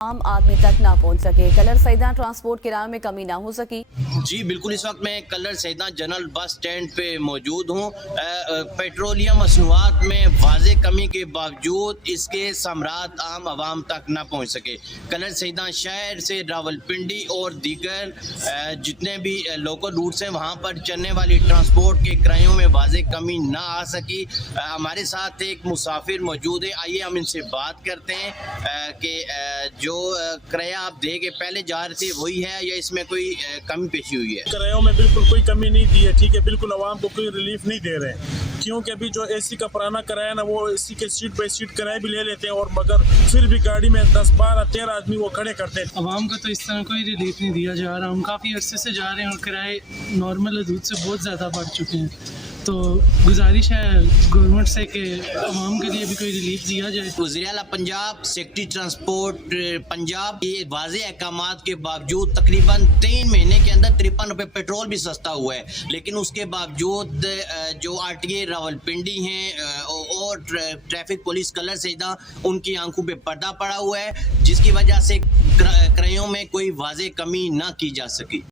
आम आदमी तक ना पहुंच सके। कलर सईदा ट्रांसपोर्ट किराए में कमी ना हो सकी। जी बिल्कुल, इस वक्त मैं Kallar Syedan general bus stand पे मौजूद हूँ। पेट्रोलियम मसनूआत में वाज़े कमी के बावजूद इसके समरात आम आवाम तक ना पहुँच सके। कलर सईदा शहर से रावलपिंडी और दीगर जितने भी लोकल रूट्स हैं वहाँ पर चलने वाली ट्रांसपोर्ट के किरायों में वाज़े कमी ना आ सकी। हमारे साथ एक मुसाफिर मौजूद है, आइए हम इनसे बात करते हैं कि जो किराया आप दे के पहले जा रहे थे वही है या इसमें कोई कमी पेशी हुई है? किरायों में बिल्कुल कोई कमी नहीं दी है, ठीक है। बिल्कुल आवाम को कोई रिलीफ नहीं दे रहे हैं, क्योंकि अभी जो एसी का पुराना किराया ना, वो एसी के सीट बाई सीट किराए भी ले लेते हैं, और मगर फिर भी गाड़ी में 10, 12, 13 आदमी वो खड़े करते हैं। आवाम को तो इस तरह कोई रिलीफ नहीं दिया जा रहा। हम काफ़ी अरसे से जा रहे हैं और किराए नॉर्मल हदूद से बहुत ज़्यादा बढ़ चुके हैं। तो गुजारिश है गवर्नमेंट से कि आवाम के लिए भी कोई रिलीफ दिया जाए। वज़ीर आला पंजाब सेक्रेटरी ट्रांसपोर्ट पंजाब के वाज़े अहकामात के बावजूद तकरीबन 3 महीने के अंदर 53 रुपये पेट्रोल भी सस्ता हुआ है, लेकिन उसके बावजूद जो RTA रावलपिंडी हैं और ट्रैफिक पुलिस कलर सईदा उनकी आंखों पे पर्दा पड़ा हुआ है, जिसकी वजह से किरायों में कोई वाज़े कमी ना की जा सकी।